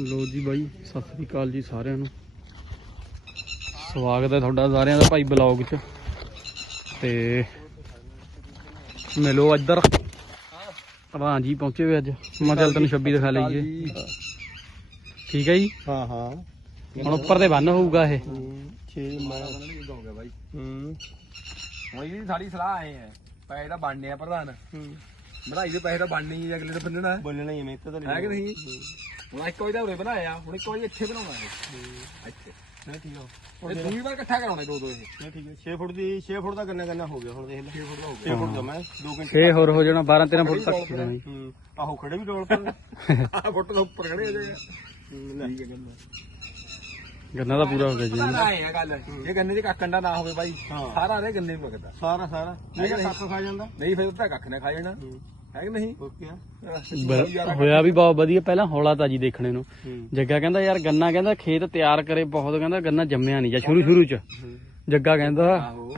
ਲੋ ਜੀ ਬਾਈ ਸਤਿ ਸ੍ਰੀ ਅਕਾਲ ਜੀ ਸਾਰਿਆਂ ਨੂੰ। ਸਵਾਗਤ ਹੈ ਤੁਹਾਡਾ ਸਾਰਿਆਂ ਦਾ ਭਾਈ ਬਲੌਗ 'ਚ। ਤੇ ਮਿਲੋ ਇੱਧਰ। ਪ੍ਰਧਾਨ ਜੀ ਪਹੁੰਚੇ ਹੋਏ ਅੱਜ। ਮੈਂ ਚੱਲ ਤੈਨੂੰ 26 ਦਿਖਾ ਲਈਏ। ਠੀਕ ਹੈ ਜੀ? ਹਾਂ ਹਾਂ। ਹੁਣ ਉੱਪਰ ਤੇ ਬੰਨ ਹੋਊਗਾ ਇਹ। 6 ਮੈਂ ਹੋ ਗਿਆ ਬਾਈ ਹੂੰ। ਹੁਣ ਇਹ ਸਾਡੀ ਸਲਾਹ ਆਏ ਹੈ ਪੈਸੇ ਤਾਂ ਬਣਨੇ ਆ ਪ੍ਰਧਾਨ। ਵਧਾਈ ਦੇ ਪੈਸੇ ਤਾਂ ਬਣਨੇ ਹੀ ਅਗਲੇ ਦੇ ਬੰਨਣਾ। ਹੈ ਬੋਲਣਾ ਹੀ ਮਿਹਨਤ ਤਾਂ ਹੈ ਕਿ ਨਹੀਂ? ਹੁਣ ਇੱਕ ਵਾਰੀ ਤਾਂ ਉਰੇ ਬਣਾਇਆ ਹੁਣ ਇੱਕ ਵਾਰੀ ਇੱਥੇ ਬਣਾਉਣਾ ਹੈ। ਇੱਥੇ। ਠੀਕ ਆ। ਇਹ ਦੂਜੀ ਵਾਰ ਇਕੱਠਾ ਕਰਾਉਣਾ ਦੋ ਦੋ ਇਹ ਠੀਕ ਹੈ 6 ਫੁੱਟ ਦੀ 6 ਫੁੱਟ ਦਾ ਗੰਨਾ ਗੰਨਾ ਹੋ ਗਿਆ ਹੁਣ ਦੇਖ ਲੈ। 6 ਫੁੱਟ ਦਾ ਹੋ ਗਿਆ। 6 ਫੁੱਟ ਦਾ ਮੈਂ 2 ਘੰਟੇ 6 ਹੋਰ ਹੋ ਜਾਣਾ 12 13 ਫੁੱਟ ਤੱਕ ਜਾਣਾ। ਜੀ ਹੂੰ ਆਹੋ ਖੜੇ ਵੀ ਡੋਲ ਪਰ ਆਹ ਫੁੱਟ ਤੋਂ ਉੱਪਰ ਖੜੇ ਹੋ ਜਾਏਗਾ ਠੀਕ ਹੈ ਗੰਨਾ। ਗੰਨਾ ਤਾਂ ਪੂਰਾ ਹੋ ਗਿਆ ਜੀ। ਪਤਾ ਆਏ ਆ ਗੱਲ। ਇਹ ਗੰਨੇ ਦੇ ਕੱਕਣ ਦਾ ਨਾ ਹੋਵੇ ਬਾਈ ਹਾਂ। ਸਾਰਾ ਰੇ ਗੰਨੇ ਨੂੰ ਲੱਗਦਾ ਸਾਰਾ ਸਾਰਾ। ਨਹੀਂ। ਸੱਤ ਖਾ ਜਾਂਦਾ। ਨਹੀਂ ਫਿਰ ਤਾਂ ਕੱਖ ਨਾ ਖਾ ਜਾਣਾ। ਹੈ। ਕਿ ਨਹੀਂ? ਬ- ਹੋਇਆ ਵੀ ਬਹੁਤ ਵਧੀਆ ਪਹਿਲਾਂ ਹੌਲਾ ਤਾਜੀ ਦੇਖਣੇ ਨੂੰ। ਹੂੰ। ਜੱਗਾ ਕਹਿੰਦਾ ਯਾਰ ਗੰਨਾ ਕਹਿੰਦਾ ਖੇਤ ਤਿਆਰ ਕਰੇ ਬਹੁਤ। ਕਹਿੰਦਾ ਗੰਨਾ ਜੰਮਿਆ ਨਹੀਂ ਜਾਂ ਸ਼ੁਰੂ ਸ਼ੁਰੂ ਚ ਜੱਗਾ ਕਹਿੰਦਾ ਆਹੋ।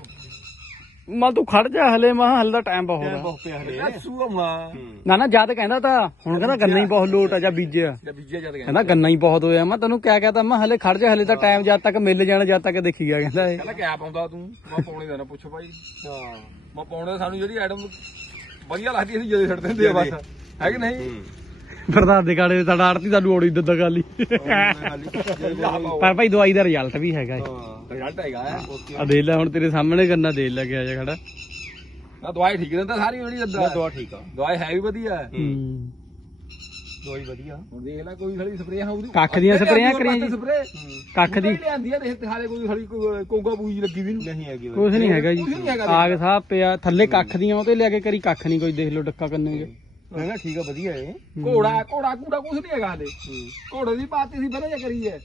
ਮਲ ਤੂੰ ਖੜ ਜਾ ਹਲੇ ਮਾ ਹਲੇ ਦਾ ਟਾਈਮ ਬਹੁਤ ਆ। ਬਹੁਤ ਪਿਆ ਹਲੇ। ਇਹ ਸੂਮਾ ਨਾ ਨਾ ਜਦ ਕਹਿੰਦਾ ਤਾਂ ਹੁਣ ਕਹਿੰਦਾ ਗੰਨਾ ਹੀ ਬਹੁਤ ਲੋਟ ਆ ਜਾਂ ਬੀਜਿਆ। ਜਦ ਬੀਜਿਆ ਜਦ ਕਹਿੰਦਾ। ਗੰਨਾ ਹੀ ਬਹੁਤ ਹੋਇਆ। ਮੈਂ ਤੈਨੂੰ ਕਿਆ ਕਹਤਾ ਮੈਂ ਹਲੇ ਖੜ ਜਾ ਹਲੇ ਤਾਂ ਟਾਈਮ ਜਦ ਤੱਕ ਮਿਲ ਜਾਣਾ ਜਦ ਤੱਕ ਦੇਖੀ ਗਿਆ ਕਹਿੰਦਾ ਇਹ। ਕਹਿੰਦਾ ਕਿਆ ਪਾਉਂਦਾ ਤੂੰ? ਮੈਂ ਪਾਉਣੇ ਦਾ ਨਾ ਪੁੱਛੋ ਭਾਈ। ਹਾਂ। ਮੈਂ ਪਾਉਣੇ ਸਾਨੂੰ ਜਿਹੜੀ ਆਈਟਮ ਵਧੀਆ ਲੱਗਦੀ ਅਸੀਂ ਜਦੋਂ ਛੱਡ ਦਿੰਦੇ ਆ ਬਸ। ਹੈ ਕਿ ਨਹੀਂ? ਪ੍ਰਧਾਨ ਦੇ ਕਾੜੇ ਸਾਡਾ ਆੜਤੀ ਦਾ ਲੋੜ ਇੱਦਾਂ ਦਾ ਗੱਲ ਪਰ ਭਾਈ ਦਵਾਈ ਦਾ ਰਿਜ਼ਲਟ ਵੀ ਹੈਗਾ। ਹਾਂ ਰਿਜ਼ਲਟ ਹੈਗਾ ਆ ਦੇਖ ਲੈ ਹੁਣ ਤੇਰੇ ਸਾਹਮਣੇ ਗੰਨਾ ਦੇਖ ਲੈ ਗਿਆ ਜਾ ਖੜਾ। ਨਾ ਦਵਾਈ ਠੀਕ ਦਿੰਦਾ ਸਾਰੀ ਜਿਹੜੀ ਦਿੰਦਾ ਦਵਾ ਠੀਕ ਆ। ਦਵਾਈ ਹੈ ਵੀ ਵਧੀਆ। ਹੈ। ਦਵਾਈ ਵਧੀਆ। ਹੁਣ ਦੇਖ ਲੈ ਕੋਈ ਸਾਡੀ ਸਪਰੇਅ ਹੋਊਗੀ ਕੱਖ ਦੀਆਂ ਸਪਰੇਆਂ ਕਰੀਆਂ ਜੀ। ਕੱਖ ਦੀ। ਲਿਆਂਦੀ ਆ ਦੇਖ ਹਾਲੇ ਕੋਈ ਕੋਈ ਕੋਗਾ ਬੂਜੀ ਲੱਗੀ ਵੀ ਨਹੀਂ ਨਹੀਂ ਹੈਗੀ। ਕੁਛ ਨਹੀਂ ਹੈਗਾ ਜੀ। ਆਗ ਸਾਹਿਬ ਪਿਆ ਥੱਲੇ ਕੱਖ ਦੀਆਂ ਉਹ ਤੇ ਲਿਆ ਕੇ ਕਰੀ ਕੱਖ ਨਹੀਂ ਕੋਈ ਦੇਖ ਲਓ ਡੱਕਾ ਕੰਨੇ ਚ। ਨਾ ਨਾ ਠੀਕ ਆ ਵਧੀਆ ਏ। ਘੋੜਾ ਘੋੜਾ ਕੂੜਾ ਕੁਛ ਨਹੀਂ ਹੈਗਾ ਹਾਲੇ। ਘੋੜੇ ਦੀ ਪਾਤੀ ਸੀ ਜਾਂ ਕਰੀ ਹੈ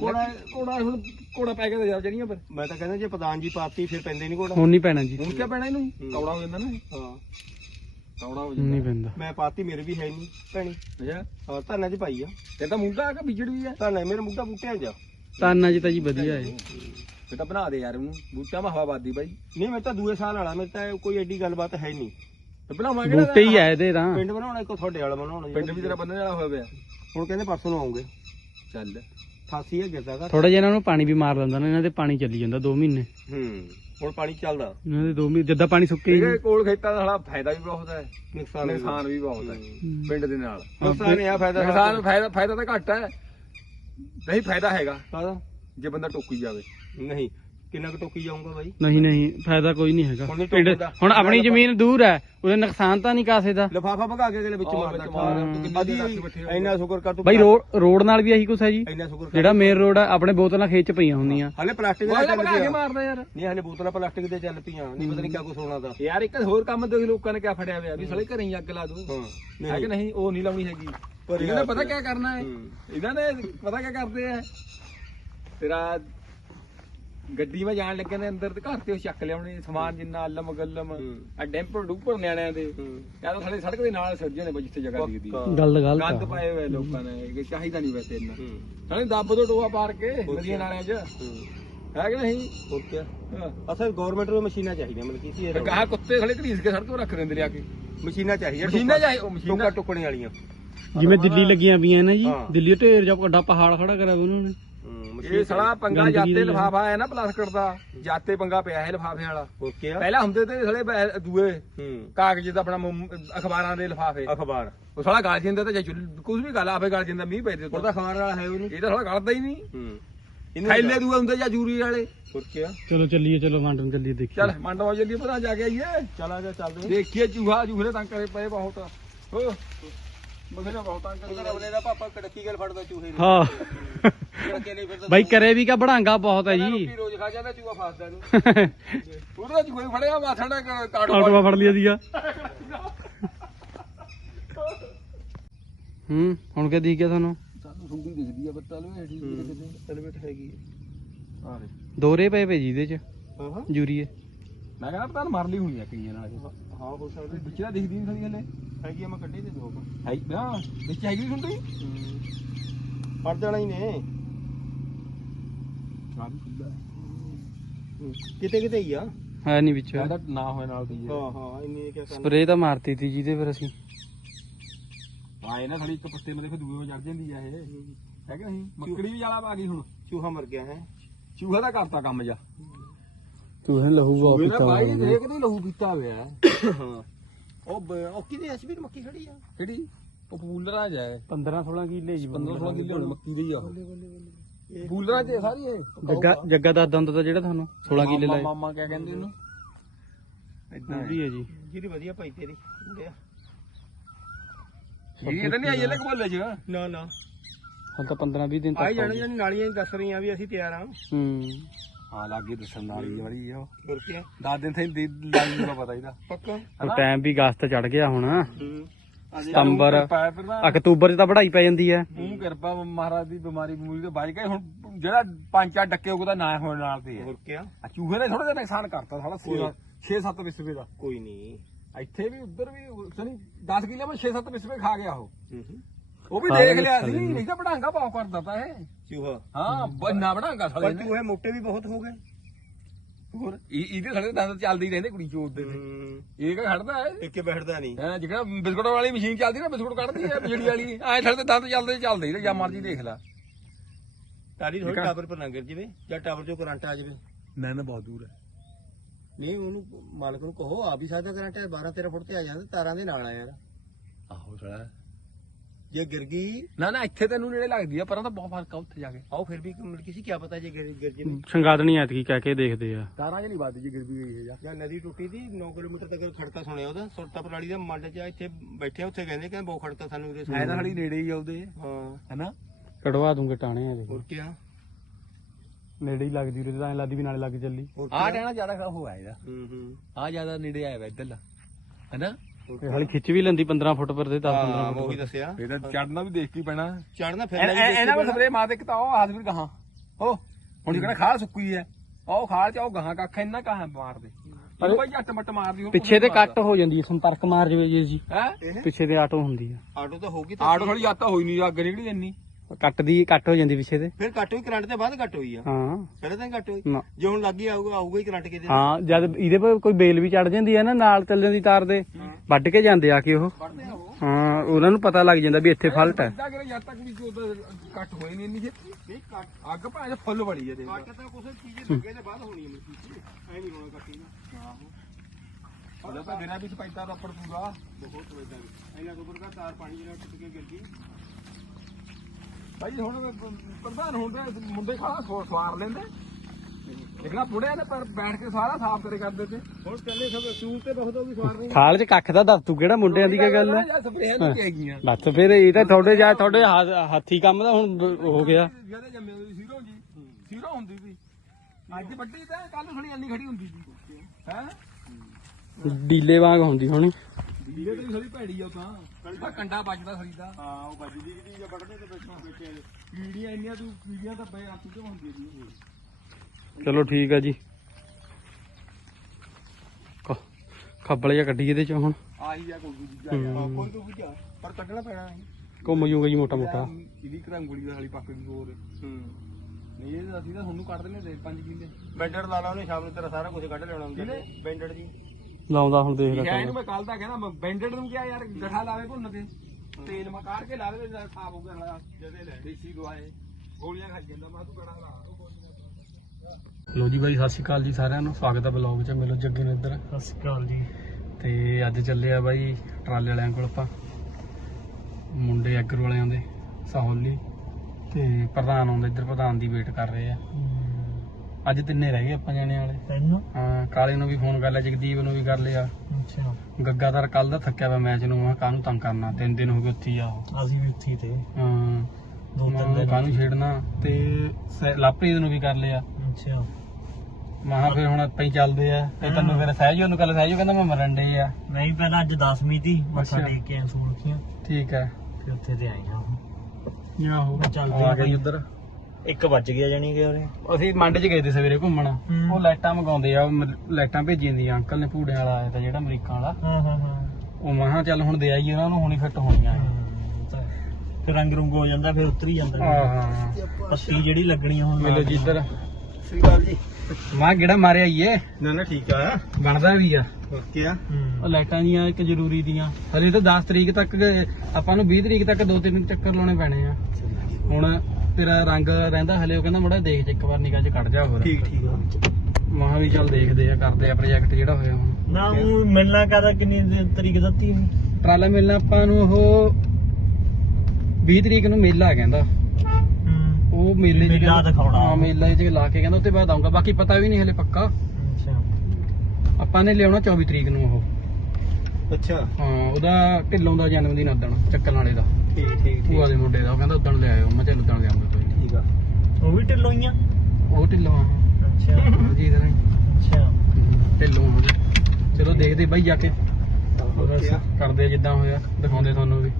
ਘੋੜਾ ਘੋੜਾ ਹੁਣ ਘੋੜਾ ਪੈ ਕੇ ਤੇ ਜਾ ਜਣੀਆਂ ਪਰ। ਮੈਂ ਤਾਂ ਕਹਿੰਦਾ ਜੇ ਪ੍ਰਧਾਨ ਜੀ ਪਾਤੀ ਫਿਰ ਪੈਂਦੇ ਨਹੀਂ ਕੋੜਾ ਹੁਣ ਨਹੀਂ ਪੈਣਾ ਜੀ। ਹੁਣ ਕਿਆ ਪੈਣਾ ਇਹਨੂੰ? ਕੌੜਾ ਹੋ ਜਾਂਦਾ ਨਾ ਇਹ। ਹਾਂ। ਕੌੜਾ ਹੋ ਜਾਂਦਾ। ਨਹੀਂ ਪੈਂਦਾ। ਮੈਂ ਪਾਤੀ ਮੇਰੇ ਵੀ ਹੈ ਨਹੀਂ ਭੈਣੀ। ਅੱਛਾ। ਹਾਂ ਧਾਨਾਂ 'ਚ ਪਾਈ ਆ। ਤੇ ਤਾਂ ਮੁੰਡਾ ਕਿ ਵਿਜੜ ਵੀ ਹੈ ਧਾਨਾਂ ਮੇਰੇ ਮੁੱਢਾ ਬੂਟਿਆਂ 'ਚ ਆ। ਤਾਨਾ ਜੀ ਤਾਂ ਜੀ ਵਧੀਆ ਹੈ ਤੇ ਤਾਂ ਬਣਾ ਦੇ ਯਾਰ ਉਹਨੂੰ। ਬੂਟਾ ਮਾ ਹਵਾ ਬਾਦੀ ਬਾਈ। ਨਹੀਂ ਮੈਂ ਤਾਂ ਦੂਏ ਸਾਲ ਵਾਲਾ ਮੇਰੇ ਤਾਂ ਕੋਈ ਐਡੀ ਗੱਲਬਾਤ ਹੈ ਨਹੀਂ ਬਣਾਵਾਂਗੇ ਬੂਟੇ ਹੀ ਆ ਇਹਦੇ ਤਾਂ। ਪਿੰਡ ਬਣਾਉਣਾ ਇੱਕ ਤੁਹਾਡੇ ਵਾਲਾ ਬਣਾਉਣਾ ਪਿੰਡ ਵੀ ਤੇਰਾ ਬੰਨਣ ਵਾਲਾ ਹੋਇਆ ਪਿਆ। ਹੁਣ ਕਹਿੰਦੇ ਪਰਸੋਂ ਨੂੰ ਆਉਂਗੇ। ਚੱਲ। 88 ਹੈ ਗਿਰਦਾ ਘਰ ਥੋੜਾ ਜਿਹਾ ਇਹਨਾਂ ਨੂੰ ਪਾਣੀ ਵੀ ਮਾਰ ਲੈਂਦਾ ਨਾ ਇਹਨਾਂ ਦੇ ਪਾਣੀ ਚੱਲੀ ਜਾਂਦਾ 2 ਮਹੀਨੇ। ਹੂੰ ਹੁਣ ਪਾਣੀ ਚੱਲਦਾ। ਇਹਨਾਂ ਦੇ 2 ਮਹੀਨੇ ਜਿੱਦਾਂ ਪਾਣੀ ਸੁੱਕੇ ਇਹਦੇ ਕੋਲ ਖੇਤਾਂ ਦਾ ਸਾਲਾ ਫਾਇਦਾ ਵੀ ਬਹੁਤ ਹੈ। ਨੁਕਸਾਨ ਵੀ ਨੁਕਸਾਨ ਵੀ ਬਹੁਤ ਹੈ। ਪਿੰਡ ਦੇ ਨਾਲ। ਨੁਕਸਾਨ ਇਹ ਆ ਫਾਇਦਾ ਨੁਕਸਾਨ ਫਾਇਦਾ ਫਾਇਦਾ ਤਾਂ ਘੱਟ ਹੈ। ਨਹੀਂ ਫਾਇਦਾ ਹੈਗਾ। ਜੇ ਬੰਦਾ ਟੋਕੀ ਜਾਵੇ। ਨਹੀਂ ਕਿੰਨਾ ਕੁ ਟੋਕੀ ਜਾਊਂਗਾ ਬਾਈ? ਨਹੀਂ ਨਹੀਂ ਫਾਇਦਾ ਕੋਈ ਨਹੀਂ ਹੈਗਾ। ਹੁਣ ਨਹੀਂ ਪਿੰਡ ਟੋਕਦਾ। ਹੁਣ ਆਪਣੀ ਜ਼ਮੀਨ ਦੂਰ ਹੈ ਉਹਦੇ ਨੁਕਸਾਨ ਤਾਂ ਨਹੀਂ ਕਾਸੇ ਦਾ। ਲਫਾਫਾ ਭਗਾ ਕੇ ਅਗਲੇ ਵਿੱਚ ਮਾਰਦਾ ਹੋ। ਇੰਨਾ ਸ਼ੁਕਰ ਕਰ ਤੂੰ ਬਾਈ ਰੋਡ ਰੋਡ ਨਾਲ ਵੀ ਇਹੀ ਕੁਛ ਹੈ ਜੀ। ਇੰਨਾ ਸ਼ੁਕਰ ਕਰ ਜਿਹੜਾ ਮੇਨ ਰੋਡ ਹੈ ਆਪਣੇ ਬੋਤਲਾਂ ਖੇਤ ਚ ਪਈਆਂ ਹੁੰਦੀਆਂ। ਹਲੇ ਪਲਾਸਟਿਕ ਦਾ ਚੱਲ ਪਿਆ ਮਾਰਦਾ ਯਾਰ। ਨਹੀਂ ਹਲੇ ਬੋਤਲਾਂ ਪਲਾਸਟਿਕ ਦੇ ਚੱਲ ਪਈਆਂ। ਨਹੀਂ ਪਤਾ ਨਹੀਂ ਕਿਆ ਕੁਛ ਹੋਣਾ ਦਾ। ਯਾਰ ਇੱਕ ਹੋਰ ਕੰਮ ਤੇ ਲੋਕਾਂ ਨੇ ਕਿਆ ਫੜਿਆ ਹੋਇਆ ਵੀ ਸਾਲੇ ਘਰੇ ਹੀ ਅੱਗ ਲਾ ਦੋ। ਹਾਂ ਹੈ ਕਿ ਨਹੀਂ। ਉਹ ਨਹੀਂ ਲਾਉਣੀ ਹੈਗੀ। ਪਰ ਇਹਨਾਂ ਨੇ ਪਤਾ ਕਿਆ ਕਰਨਾ ਹੈ? ਹੂੰ। ਇਹਨਾਂ ਨੇ ਪਤਾ ਕਿਆ ਕਰਦੇ ਆ? ਤੇਰਾ ਗੱਡੀ ਵਿੱਚ ਜਾਣ ਲੱਗੇ ਨੇ ਅੰਦਰ ਤੇ ਘਰ ਤੇ ਉਹ ਚੱਕ ਲਿਆਉਣੇ ਸਮਾਨ ਜਿੰਨਾ ਅੱਲਮ ਗੱਲਮ। ਆ ਡੈਂਪਰ ਡੂਪਰ ਨਿਆਣਿਆਂ ਦੇ। ਯਾਰ ਥਲੇ ਸੜਕ ਦੇ ਨਾਲ ਸੱਜੇ ਨੇ ਬਈ ਜਿੱਥੇ ਜਗ੍ਹਾ ਦਿਖਦੀ। ਗੱਲ ਗਲਤ ਗੰਦ ਪਾਏ ਹੋਏ ਲੋਕਾਂ ਨੇ ਕਿ ਚਾਹੀਦਾ ਨਹੀਂ ਵੈਸੇ ਇੰਨਾ। ਹੂੰ। ਨਾਲੇ ਦੱਬ ਦੋ ਟੋਆ ਪਾਰ ਕੇ ਨਦੀਆਂ ਨਾਲਿਆਂ 'ਚ। ਹੂੰ। ਕਿ ਨਹੀਂ? ਹੋਰ ਕੀ। ਅਸਲ ਗਵਰਨਮੈਂਟ ਨੂੰ ਮਸ਼ੀਨਾਂ ਚਾਹੀਦੀਆਂ ਮਤਲਬ ਕੀ ਸੀ ਗਾਹ ਕੁੱਤੇ ਥਲੇ ਘੜੀਸ ਕੇ ਸੜਕ ਤੋਂ ਰੱਖ ਦਿੰਦੇ ਲਿਆ ਕੇ। ਮਸ਼ੀਨਾਂ ਚਾਹੀਦੀਆਂ ਮਸ਼ੀਨਾਂ ਚਾਹੀ ਉਹ ਮਸ਼ੀਨਾਂ ਟੋਕਾ ਟੁਕਣੇ ਵਾਲੀਆਂ। ਜਿਵੇਂ ਦਿੱਲੀ ਲੱਗੀਆਂ ਪਈਆਂ ਨਾ ਜੀ। ਦਿੱਲੀ ਢੇਰ ਜਾਂ ਵੱਡਾ ਪਹਾੜ ਖੜਾ ਕਰਿਆ ਉਹਨਾਂ ਨੇ। ਇਹ ਸੜਾ ਪੰਗਾ ਜਾਤੇ ਲਿਫਾਫਾ ਹੈ ਨਾ ਪਲਾਸਟਿਕ ਦਾ। ਜਾਤੇ ਪੰਗਾ ਪਿਆ ਹੈ ਲਿਫਾਫੇ ਵਾਲਾ। ਓਕੇ ਆ? ਪਹਿਲਾਂ ਹੁੰਦੇ ਤੇ ਸੜੇ ਬੈ- ਦੂਏ ਹੂੰ। ਕਾਗਜ਼ ਦਾ ਆਪਣਾ ਮੁੰਮ- ਅਖਬਾਰਾਂ ਦੇ ਲਿਫਾਫੇ। ਅਖਬਾਰ। ਉਹ ਸਾਲਾ ਗਲ ਜਾਂਦਾ ਤੇ ਕੁਝ ਵੀ ਗੱਲ ਆਪੇ ਗਲ ਜਾਂਦਾ ਮੀਂਹ ਪੈ ਦੇ ਉਹਦਾ ਅਖਬਾਰ ਵਾਲਾ ਹੈ ਉਹ ਨਹੀਂ। ਇਹ ਤਾਂ ਸਾਲਾ ਗਲਦਾ ਹੀ ਨਹੀਂ। ਹੂੰ। ਥੈਲੇ ਦੂਏ ਹੁੰਦੇ ਜਾਂ ਜੂਰੀ ਵਾਲੇ। ਓਕੇ ਆ? ਚਲੋ ਚੱਲੀਏ ਚਲੋ ਵਾਂਡਨ ਚੱਲੀਏ ਦੇਖੀਏ। ਚੱਲ ਮੰਡਵਾ ਜਲਦੀ ਪਤਾ ਜਾ ਕੇ ਆਈਏ। ਚੱਲ ਜਾ ਚੱਲਦੇ। ਦੇਖੀਏ ਚੂਹਾ ਜੂਹਰੇ ਤੰਗ ਕਰੇ ਪਏ ਬਹੁਤ। ਹੋ। ਬਥੇਰੇ ਬਹੁਤ ਤੰਗ ਕਰੇ ਉਹਦਾ ਰਬਲੇ ਦਾ ਪਾਪਾ ਕੜਕੀ ਗੱਲ ਫੜਦਾ ਚੂਹੇ ਨੂੰ। ਹਾਂ। ਕੜਕੇ ਨਹੀਂ ਫਿਰਦਾ ਬਾਈ ਕਰੇ ਵੀ ਕਾ ਬੜਾਂਗਾ ਬਹੁਤ ਹੈ ਜੀ। ਰੋਟੀ ਰੋਜ਼ ਖਾ ਜਾਂਦਾ ਚੂਹਾ ਫਸਦਾ ਨੂੰ। ਉਹਦਾ ਚੂਹੇ ਫੜਿਆ ਮਾਥਾ ਨਾ ਕਾਟੋ ਆਟੋਆ ਫੜ ਲਿਆ ਸੀਗਾ। ਹੂੰ ਹੁਣ ਕੀ ਦਿਖ ਗਿਆ ਤੁਹਾਨੂੰ? ਸਾਨੂੰ ਸੁੰਡੀ ਦਿਖਦੀ ਆ ਬੱਤਾ ਲੋ ਹੇਠੀ ਕਿਤੇ ਹੈਲਮਟ ਹੈਗੀ ਹਾਂ ਦੋਰੇ ਪਏ ਪਏ ਜੀ ਇਹਦੇ ਚ। ਹਾਂ ਹਾਂ। ਜੂਰੀਏ ਮੈਂ ਕਹਿੰਦਾ ਤਾਂ ਮਰ ਲਈ ਹੋਣੀ ਆ ਕਈਆਂ ਨਾਲ। ਹਾਂ ਹੋ ਸਕਦਾ। ਵਿੱਚ ਤਾਂ ਦਿਖਦੀ ਨਹੀਂ ਸਹੀ ਹਲੇ ਹੈਗੀ ਆ ਮੈਂ ਕੱਢੀ ਦੇ ਦੋ ਹੈ ਨਾ ਵਿੱਚ ਹੈਗੀ ਸੁੰਡੀ? ਫੜ ਜਾਣਾ ਹੀ ਨੇ। ਆ ਵੀ ਖੁੱਲਾ ਕਿਤੇ ਕਿਤੇ ਹੀ ਆ। ਹੈ ਨਹੀਂ ਵਿੱਚ। ਇਹਦਾ ਨਾ ਹੋਏ ਨਾਲ ਦੀ ਹਾਂ ਹਾਂ ਇੰਨੀ ਕੀ ਕਰਨਾ। ਸਪਰੇ ਤਾਂ ਮਾਰਤੀ ਤੀ ਜਿਹਦੇ ਫਿਰ ਅਸੀਂ। ਆਏ ਨਾ ਥੋੜੀ ਇੱਕ ਪੱਤੇ ਮਦੇ ਫਿਰ ਦੂਏ ਵਿੱਚ ਚੜ ਜਾਂਦੀ ਆ ਇਹ। ਹੈ ਕਿ ਨਹੀਂ? ਮੱਕੜੀ ਵੀ ਜਾਲਾ ਪਾ ਗਈ ਹੁਣ। ਚੂਹਾ ਮਰ ਗਿਆ ਹੈ। ਚੂਹਾ ਦਾ ਕਰਤਾ ਕੰਮ ਜਾ। ਤੂੰ ਇਹ ਲਹੂ ਦਾ ਬਾਈ ਹੋਇਆ। ਦੇਖਦੇ ਲਹੂ ਪੀਤਾ ਹੋਇਆ। ਹੈ। ਹਾਂ। ਉਹ ਬ- ਉਹ ਕਿਹਦੀ ਐਸਪੀ ਮੱਕੀ ਖੜੀ ਆ। ਕਿਹੜੀ? ਪਪੂਲਰਾਂ ਚ ਹੈ 15 16 ਕਿੱਲੇ ਜੀ 15 16 ਕਿੱਲੇ ਹੋਣੇ ਮੱਕੀ ਦੇ ਹੀ ਆ ਪਪੂਲਰਾਂ ਚ ਹੈ ਸਾਰੀ ਇਹ? ਜੱਗਾ ਜੱਗਾ ਦਾਦਾ ਹੁੰਦਾ ਤਾਂ ਜਿਹੜਾ ਤੁਹਾਨੂੰ 16 ਕਿੱਲੇ ਮਾਮਾ ਲਾਏ। ਮਾਮਾ ਕਿਆ ਕਹਿੰਦੇ ਇਹਨੂੰ? ਇਦਾਂ ਵੀ ਹੈ ਜੀ। ਜਿਹਦੀ ਵਧੀਆ ਭਾਈ ਤੇਰੀ ਹੁੰਦੇ ਆ। ਇਹ ਤਾਂ ਨਹੀਂ ਆਈ ਇਹਲੇ ਕੋਲੇ ਚ? ਨਾ ਨਾ। ਹੁਣ ਤਾਂ 15 20 ਦਿਨ ਆਈ ਤੱਕ ਜਾਣੀ ਜਾਣੀ ਨਾਲੀਆਂ ਹੀ ਦੱਸ ਰਹੀਆਂ ਵੀ ਅਸੀਂ ਤਿਆਰ ਆ। ਹੂੰ। ਹਾਂ ਲੱਗੇ ਦੱਸਣ ਵਾਲੀ ਵਾਲੀ ਉਹ। ਹੋਰ ਕੀ 10 ਦਿਨ ਥਈ ਲੱਗ ਜੂਗਾ ਪਤਾ ਇਹਦਾ ਪੱਕਾ? ਉਹ ਟਾਈਮ ਵੀ ਅਗਸਤ ਚੜ ਗਿਆ ਹੁਣ। ਹੂੰ। ਸਤੰਬਰ ਨਾ। ਅਕਤੂਬਰ 'ਚ ਤਾਂ ਪੜ੍ਹਾਈ ਪੈ ਜਾਂਦੀ ਹੈ। ਉਹ ਕਿਰਪਾ ਮਹਾਰਾਜ ਦੀ ਬਿਮਾਰੀ ਬਮੂਰੀ ਤੋਂ ਬਚ ਗਏ। ਹੁਣ ਜਿਹੜਾ ਪੰਜ ਚਾਰ ਡੱਕੇ ਉਹਦਾ ਨਾ ਹੋਣ ਨਾਲ ਤੇ ਹੈ। ਹੋਰ ਕੀ ਆ? ਚੂਹੇ ਨੇ ਥੋੜਾ ਜਿਹਾ ਨੁਕਸਾਨ ਕਰਤਾ ਸਾਲਾ 6-7 ਵਿਸਵੇ ਦਾ। ਕੋਈ ਨਹੀਂ। ਇੱਥੇ ਵੀ ਉੱਧਰ ਵੀ ਸਨੀ 10 ਕਿੱਲੇ ਮੈਂ 6-7 ਵਿਸਵੇ ਖਾ ਗਿਆ ਉਹ। ਹੂੰ। ਉਹ ਵੀ ਦੇਖ ਲਿਆ ਸੀ। ਨਹੀਂ ਤਾਂ ਬੜਾਂਗਾ ਪਾਉ ਕਰਦਾ ਤਾ ਇਹ। ਚੂਹਾ ਹਾਂ ਬੰਨਾ ਬੜਾਂਗਾ ਸਾਲੇ ਪਰ ਨੇ। ਚੂਹੇ ਮੋਟੇ ਵੀ ਬਹੁਤ ਹੋ ਗਏ। ਹੋਰ? ਇਹ- ਇਹਦੇ ਦੇ ਦੰਦ ਚੱਲਦੇ ਹੀ ਰਹਿੰਦੇ ਕੁੜੀ ਚੋਦ ਦੇ ਤੇ। ਇਹ ਕਾ ਖੜਦਾ ਹੈ? ਇੱਕੇ ਬੈਠਦਾ ਨਹੀਂ। ਹਾਂ ਜਿਹੜਾ ਬਿਸਕੁਟ ਵਾਲੀ ਮਸ਼ੀਨ ਚੱਲਦੀ ਨਾ ਬਿਸਕੁਟ ਕੱਢਦੀ ਹੈ ਬਿਜਲੀ ਵਾਲੀ। ਐ ਤੇ ਦੰਦ ਚੱਲਦੇ ਚੱਲਦੇ ਹੀ ਜਾਂ ਮਰਜ਼ੀ ਦੇਖ ਲੈ। ਤਾਰੀ ਥੋੜੀ। ਟਾਵਰ ਪਰ ਨਾ ਗਿਰ ਜਵੇ ਜਾਂ ਟਾਵਰ ਚੋਂ ਕਰੰਟ ਆ ਜਵੇ। ਨਾ ਨਾ ਬਹੁਤ ਦੂਰ ਹੈ। ਨਹੀਂ ਉਹਨੂੰ ਮਾਲਕ ਨੂੰ ਕਹੋ ਆ ਵੀ ਸਕਦਾ ਕਰੰਟ 12 13 ਫੁੱਟ ਤੇ ਆ ਜਾਂਦਾ ਤਾਰਾਂ ਦੇ ਨਾਲ ਆ ਯਾਰ। ਆਹੋ ਸਾਲਾ। ਜੇ ਗਿਰ ਗਈ। ਨਾ ਨਾ ਇੱਥੇ ਤੈਨੂੰ ਨੇੜੇ ਲੱਗਦੀ ਆ ਪਰਾਂ ਤਾਂ ਬਹੁਤ ਫ਼ਰਕ ਆ ਉੱਥੇ ਜਾ ਕੇ। ਆਓ ਫਿਰ ਵੀ ਮਿਲ ਕਿਸੇ ਕੀ ਪਤਾ ਜੇ ਗਿਰ ਗਿਰ ਜਵੇ ਸੰਗਾਦਣੀ ਐਤਕੀ ਕਹਿ ਕੇ ਦੇਖਦੇ ਆ। ਤਾਰਾਂ ਚ ਨਹੀਂ ਵੱਧਦੀ ਜੇ ਗਿਰ ਵੀ ਗਈ ਹੈ ਜਾਂ ਜਾਂ ਨਦੀ ਟੁੱਟੀ ਦੀ 9 ਕਿਲੋਮੀਟਰ ਤੱਕ ਖੜਕਾ ਸੁਣਿਆ ਉਹਦਾ ਸੁਰਤਾ ਪਰਾਲੀ ਦਾ ਮੰਡ ਚ ਇੱਥੇ ਬੈਠੇ ਆ, ਉੱਥੇ ਕਹਿੰਦੇ ਕਿ ਬਹੁਤ ਖੜਕਾ ਸਾਨੂੰ ਉਰੇ ਸੁਣਿਆ। ਤਾਂ ਸਾਡੀ ਨੇੜੇ ਹੀ ਆ ਉਹਦੇ। ਹਾਂ। ਹੈਨਾ? ਕਢਵਾ ਦੂੰਗੇ ਟਾਣੇ ਆ ਹੋਰ ਕੀ ਨੇੜੇ ਹੀ ਲੱਗਦੀ ਉਹਦੇ ਤਾਂ ਐਂ ਲੱਗਦੀ ਵੀ ਨਾਲੇ ਲੱਗ ਚੱਲੀ। ਹੋਰ ਆਹ ਟਹਿਣਾ ਜ਼ਿਆਦਾ ਉਹ ਆ ਇਹਦਾ। ਹੂੰ ਹੂੰ। ਆ ਜ਼ਿਆਦਾ ਨੇੜੇ ਆਇਆ ਵਾ ਇੱਧਰਲਾ ਹੈਨਾ? ਇਹ ਹਾਲੇ ਖਿੱਚ ਵੀ ਲੈਂਦੀ 15 ਫੁੱਟ ਪਰ ਦੇ 10 ਹਾਂ 15 ਮੈਂ ਫੁੱਟ ਦੱਸਿਆ। ਇਹਦਾ ਚੜਨਾ ਵੀ ਦੇਖ ਕੇ ਹੀ ਪੈਣਾ। ਚੜਨਾ ਫਿਰ ਇਹਨਾਂ ਨੂੰ ਸਪਰੇ ਮਾਰ ਦੇ ਕਿਤਾ ਉਹ ਹੱਥ ਵੀ ਗਾਹਾਂ। ਉਹ ਹੁਣ ਜਿਹੜਾ ਖਾਲ ਸੁੱਕੀ ਹੈ ਉਹ ਖਾਲ ਚ ਉਹ ਗਾਹਾਂ ਕੱਖ ਇੰਨਾ ਕਹਾਂ ਮਾਰਦੇ। ਪਰ ਭਾਈ ਜੱਟ ਮੱਟ ਮਾਰਦੀ ਪਿੱਛੇ ਤੇ ਕੱਟ ਹੋ ਜਾਂਦੀ ਹੈ ਸੰਪਰਕ ਮਾਰ ਜਵੇ ਜੀ ਹੈ? ਪਿੱਛੇ ਤੇ ਆਟੋ ਹੁੰਦੀ ਆ ਆਟੋ ਤਾਂ ਹੋਗੀ ਆਟੋ ਥੋੜੀ ਜਾਤਾ ਹੋਈ ਨਹੀਂ ਅੱਗ ਨਿਕਲੀ ਇੰਨੀ। ਕੱਟ ਦੀ ਕੱਟ ਹੋ ਜਾਂਦੀ ਪਿੱਛੇ ਤੇ। ਫਿਰ ਕੱਟ ਹੋਈ ਕਰੰਟ ਤੇ ਬਾਅਦ ਕੱਟ ਹੋਈ ਆ। ਹਾਂ। ਪਹਿਲਾਂ ਤਾਂ ਨੀ ਕੱਟ ਹੋਈ। ਨਾ। ਜੇ ਹੁਣ ਲੱਗੀ ਆਊਗਾ ਆਊਗਾ ਹੀ ਕਰੰਟ ਕਿਤੇ। ਹਾਂ ਜਦ ਇਹਦੇ ਪਰ ਕੋਈ ਬੇਲ ਵੀ ਚੜ ਜਾਂਦੀ ਹੈ ਨਾ ਨਾਲ ਚੱਲਣ ਦੀ ਤਾਰ ਦੇ ਵੱਢ ਕੇ ਜਾਂਦੇ ਆ ਕੇ ਉਹ। ਪੜਦੇ ਆ ਉਹ। ਹਾਂ ਉਹਨਾਂ ਨੂੰ ਪਤਾ ਲੱਗ ਜਾਂਦਾ ਵੀ ਇੱਥੇ ਫਲਟ ਹੈ। ਇਦਾਂ ਕਰੇ ਜਦ ਤੱਕ ਵੀ ਕੋਈ ਉਹਦਾ ਕੱਟ ਹੋਈ ਨਹੀਂ ਇੰਨੀ ਛੇਤੀ। ਨਹੀਂ ਕੱਟ ਅੱਗ ਭਾਵੇਂ ਫੁੱਲ ਬੜੀ ਹੈ ਦੇਖ ਕੱਟ ਤਾਂ ਕੁਛ ਚੀਜ਼ ਲੱਗੇ ਦੇ ਬਾਅਦ ਹੋਣੀ ਹੈ ਮਿੱਟੀ ਐ ਨਹੀਂ ਹੋਣਾ ਕੱਟੀ ਨਾ। ਉਹਦਾ ਤਾਂ ਦਿਨਾਂ ਵਿੱਚ ਪੈਂਦਾ ਰੱਪੜ ਪੂਰਾ। ਬਹੁਤ ਵਜਦਾ ਐਨਾ ਗੋਬਰ ਦਾ ਤਾਰ ਪਾਣੀ ਜਿਹੜਾ ਟੁੱਟ ਕੇ ਗਿਰ ਗਈ। ਭਾਈ ਹੁਣ ਪ੍ਰਧਾਨ ਤੇ ਮੁੰਡੇ ਖਾਲਾ ਸਵਾਰ ਲੈਂਦੇ। ਲੇਕਿਨ ਬੁੜੇ ਨੇ ਪਰ ਬੈਠ ਕੇ ਸਾਰਾ ਸਾਫ਼ ਕਰੇ ਕਰਦੇ ਤੇ ਹੁਣ ਕਹਿੰਦੇ ਸਭ ਸੂਲ ਤੇ ਬਹੁਤ ਹੋ ਗਈ ਸਵਾਰ ਨਹੀਂ। ਖਾਲ 'ਚ ਕੱਖ ਦਾ ਦੱਸ ਤੂੰ ਕਿਹੜਾ ਮੁੰਡਿਆਂ ਦੀ ਕੀ ਗੱਲ ਹੈ ਸਪਰੇਅ ਨਹੀਂ ਹੈਗੀਆਂ। ਬਸ ਫਿਰ ਇਹ ਤਾਂ ਤੁਹਾਡੇ ਜਾ ਤੁਹਾਡੇ ਹੱਥ- ਕੰਮ ਦਾ ਹੁਣ ਹੋ ਗਿਆ। ਜਿਹਦੇ ਜੰਮੇ ਹੋਏ ਸੀਰੋ ਜੀ। ਸੀਰੋ ਹੁੰਦੀ ਸੀ। ਅੱਜ ਵੱਡੀ ਤੇ ਕੱਲ ਥੋੜੀ ਇੰਨੀ ਖੜੀ ਹੁੰਦੀ ਸੀ। ਹੈ? ਡੀਲੇ ਵਾਂਗ ਹੁੰਦੀ ਹੋਣੀ। ਡੀਲੇ ਤੇ ਥੋੜੀ ਭੈੜੀ ਆ ਤਾਂ। ਆ ਕੰਡਾ ਵੱਜਦਾ ਖਰੀਦਾ। ਹਾਂ ਉਹ ਵੱਜਦੀ ਵੀ ਜਾਂ ਵੱਢਣੇ ਤੇ ਬੈਠੋ ਬੈਠੇ ਕੀੜੀਆਂ ਇੰਨੀਆਂ ਤੂੰ ਕੀੜੀਆਂ ਤਾਂ ਬਈ ਆਪੂ ਕਿਉਂ ਹੁੰਦੀ ਨਹੀਂ। ਚਲੋ ਠੀਕ ਆ ਜੀ। ਖੱਬਲ ਜਿਹਾ ਕੱਢੀ ਇਹਦੇ ਚੋਂ ਹੁਣ। ਆਹੀ ਆ ਕੋਈ ਦੂਜਾ ਹਾਂ। ਕੋਈ ਤੋਂ ਬੁਝਾ ਪਰ ਕੱਢਣਾ ਪੈਣਾ ਹੈ। ਘੁੰਮ ਜੂਗਾ ਜੀ ਮੋਟਾ ਮੋਟਾ। ਇਹਦੀ ਕਰੰਗੁਲੀ ਵਾਲੀ ਪੱਕ ਗਈ ਹੋਰ। ਹੂੰ। ਨਹੀਂ ਇਹ ਅਸੀਂ ਤਾਂ ਤੁਹਾਨੂੰ ਕੱਢ ਦਿੰਦੇ ਦੇ 5 ਕਿੱਲੇ। ਬੈਂਡਡ ਲਾ ਲਾ ਉਹਨੇ ਸ਼ਾਮ ਨੂੰ ਤੇਰਾ ਸਾਰਾ ਕੁਝ ਕੱਢ ਲੈਣਾ ਹੁੰਦਾ। ਬੈਂਡਡ ਜੀ। ਲਾਉਂਦਾ ਹੁਣ ਦੇਖ ਲੈ ਇਹ ਇਹਨੂੰ ਮੈਂ ਕੱਲ ਦਾ ਕਹਿੰਦਾ ਬੈਂਡਡ ਨੂੰ ਕਿਹਾ ਯਾਰ ਗਠਾ ਲਾਵੇ ਭੁੰਨ ਤੇ ਤੇਲ ਮਕਾਰ ਕੇ ਲਾਵੇ ਤੇ ਸਾਫ਼ ਹੋ ਗਿਆ ਸਾਲਾ ਜਦੇ ਲੈ। ਦੇਸੀ ਦਵਾਏ ਗੋਲੀਆਂ ਖਾਈ ਜਾਂਦਾ ਮੈਂ ਤੂੰ ਗੜਾ ਲਾ ਲੋ ਜੀ ਬਾਈ ਸਤਿ ਸ਼੍ਰੀ ਅਕਾਲ ਜੀ ਸਾਰਿਆਂ ਨੂੰ। ਸਵਾਗਤ ਹੈ ਬਲੌਗ 'ਚ। ਮਿਲੋ ਜੱਗੇ ਨੂੰ ਇੱਧਰ। ਸਤਿ ਸ਼੍ਰੀ ਅਕਾਲ ਜੀ। ਤੇ ਅੱਜ ਚੱਲੇ ਆ ਬਾਈ ਟਰਾਲੇ ਵਾਲਿਆਂ ਕੋਲ ਆਪਾਂ। ਮੁੰਡੇ ਐਗਰ ਵਾਲਿਆਂ ਦੇ ਸਾਹੌਲੀ ਤੇ ਪ੍ਰਧਾਨ ਆਉਂਦਾ ਇੱਧਰ ਪ੍ਰਧਾਨ ਦੀ ਵੇਟ ਕਰ ਰਹੇ ਆ। ਅੱਜ ਤਿੰਨੇ ਰਹਿ ਗਏ ਆਪਾਂ ਜਾਣੇ ਵਾਲੇ। ਤੈਨੂੰ? ਹਾਂ ਕਾਲੇ ਨੂੰ ਵੀ ਫੋਨ ਕਰ ਲਿਆ ਜਗਦੀਪ ਨੂੰ ਵੀ ਕਰ ਲਿਆ। ਅੱਛਾ। ਗੱਗਾ ਤਾਂ ਕੱਲ ਦਾ ਥੱਕਿਆ ਪਿਆ ਮੈਚ ਨੂੰ ਮੈਂ ਕਾਹਨੂੰ ਤੰਗ ਕਰਨਾ ਤਿੰਨ ਦਿਨ ਹੋ ਗਏ ਉੱਥੇ ਹੀ ਆ ਉਹ। ਅਸੀਂ ਵੀ ਉੱਥੇ ਤੇ। ਹਾਂ। ਮੈਂ ਕਾਹਨੂੰ ਛੇੜਨਾ ਤੇ ਲਵਪ੍ਰੀਤ ਨੂੰ ਵੀ ਕਰ ਲਿਆ। ਅੱਛਾ। ਮਹਾ ਫਿਰ ਹੁਣ ਆਪਾਂ ਹੀ ਚੱਲਦੇ ਆ ਤੇ ਤੈਨੂੰ ਫਿਰ ਸਹਿਜੋ ਨੂੰ ਕੱਲ ਸਹਿਜੋ ਕਹਿੰਦਾ ਮੈਂ ਮਰਨ ਡੇ ਆ। ਨਹੀਂ ਪਹਿਲਾਂ ਅੱਜ 10ਵੀਂ ਦੀ ਮੱਥਾ ਅੱਛਾ। ਟੇਕ ਕੇ ਆਏ ਸੂਲਖੀਆਂ ਠੀਕ ਹੈ। ਫਿਰ ਉੱਥੇ ਤੇ ਆਏ ਹਾਂ ਆਹੋ ਚੱਲਦੇ ਆ ਆ ਗਈ ਬਾਈ। ਉਧਰ 1 ਵੱਜ ਗਿਆ ਜਾਨੀ ਕਿ ਉਰੇ। ਅਸੀਂ ਮੰਡ 'ਚ ਗਏ ਤੇ ਸਵੇਰੇ ਘੁੰਮਣ। ਹੂੰ। ਉਹ ਲਾਈਟਾਂ ਮਗਾਉਂਦੇ ਆ ਮ- ਲਾਈਟਾਂ ਭੇਜੀ ਜਾਂਦੀਆਂ ਅੰਕਲ ਨੇ ਭੂੜਿਆਂ ਵਾਲਾ ਆਇਆ ਤਾਂ ਜਿਹੜਾ ਅਮਰੀਕਾ ਵਾਲਾ। ਹਾਂ ਹਾਂ ਹਾਂ। ਉਹ ਮਹਾ ਚੱਲ ਹੁਣ ਦੇ ਆਈਏ ਉਹਨਾਂ ਨੂੰ ਹੁਣੀ ਫਿੱਟ ਹੋਣੀਆਂ ਫਿਰ ਰੰਗ ਰੁੰਗ ਹੋ ਜਾਂਦਾ ਫਿਰ ਉਤਰ ਹੀ ਜਾਂਦਾ। ਹਾਂ ਹਾਂ ਪੱਤੀ ਜਿਹੜੀ ਲੱਗਣੀ ਹੁਣ ਮਿਲੋ ਜੀ ਇੱਧਰ। ਸਹੀ ਗੱਲ ਜੀ। ਮਾਂ ਕਿਹੜਾ ਮਾਰਿਆ ਈਏ ਨਾ ਨਾ ਠੀਕ ਆ। ਬਣਦਾ ਵੀ ਆ। ਓਕੇ ਆ। ਉਹ ਲਾਈਟਾਂ ਦੀਆਂ ਇੱਕ ਜ਼ਰੂਰੀ ਦੀਆਂ। ਹਲੇ ਤਾਂ 10 ਤਰੀਕ ਤੱਕ ਗਏ, ਆਪਾਂ ਨੂੰ 20 ਤਰੀਕ ਤੱਕ ਦੋ ਤਿੰਨ ਚੱਕਰ ਲਾਉਣੇ ਪੈਣੇ ਆ। ਹੁਣ ਤੇਰਾ ਰੰਗ ਰਹਿੰਦਾ ਹਲੇ ਉਹ ਕਹਿੰਦਾ ਮੜਾ ਦੇਖ ਚ ਇੱਕ ਵਾਰ ਨਿਗਾਹ ਚ ਕੱਢ ਜਾ ਹੋਰ। ਠੀਕ ਠੀਕ ਆ। ਮਹਾ ਵੀ ਚੱਲ ਦੇਖਦੇ ਆ ਕਰਦੇ ਆ ਪ੍ਰੋਜੈਕਟ ਜਿਹੜਾ ਹੋਇਆ ਹੁਣ। ਨਾ ਉਹ ਮਿਲਣਾ ਕਾਦਾ ਕਿੰਨੀ ਤਰੀਕ ਦਿੱਤੀ ਟਰਾਲਾ ਮਿਲਣਾ ਆਪਾਂ ਨੂੰ ਉਹ 20 ਤਰੀਕ ਨੂੰ ਮੇਲਾ ਹੈ ਕਹਿੰਦਾ। ਉਹ ਮੇਲੇ ਮੇਲਾ ਕਹਿੰਦਾ- ਦਿਖਾਉਣਾ। ਹਾਂ ਮੇਲੇ 'ਚ ਲਾ ਕੇ ਕਹਿੰਦਾ ਉੱਤੇ ਬਾਅਦ ਆਉਂਗਾ ਬਾਕੀ ਪਤਾ ਵੀ ਨਹੀਂ ਹਲੇ ਪੱਕਾ। ਅੱਛਾ। ਆਪਾਂ ਨੇ ਲਿਆਉਣਾ 24 ਤਰੀਕ ਨੂੰ ਉਹ। ਅੱਛਾ। ਹਾਂ ਉਹਦਾ ਢਿੱਲੋਂ ਦਾ ਜਨਮ ਦਿਨ ਉਦਣ ਚੱਕਲ ਵਾਲੇ ਦਾ। ਠੀਕ ਠੀਕ ਭੂਆ ਦੇ ਮੁੰਡੇ ਦਾ ਉਹ ਕਹਿੰਦਾ ਉਦਣ ਲੈ ਆਇਓ ਮੈਂ ਚੱਲ ਉਦਣ ਲਿਆਉਂਗਾ ਕੋਈ ਨੀ। ਠੀਕ ਆ। ਉਹ ਵੀ ਢਿੱਲੋਈਆਂ ਉਹ ਢਿੱਲੋਂ ਆ। ਅੱਛਾ। ਜੀ ਦਾ ਅੱਛਾ। ਢਿੱਲੋਂ ਉਹਦੇ। ਚਲੋ ਦੇਖਦੇ ਬਾਈ ਜਾ ਕੇ। ਆ ਕਰਦੇ ਆ ਜਿੱਦਾਂ ਹੋਇਆ ਦਿਖਾਉਂਦੇ ਤੁਹਾਨੂੰ ਵੀ।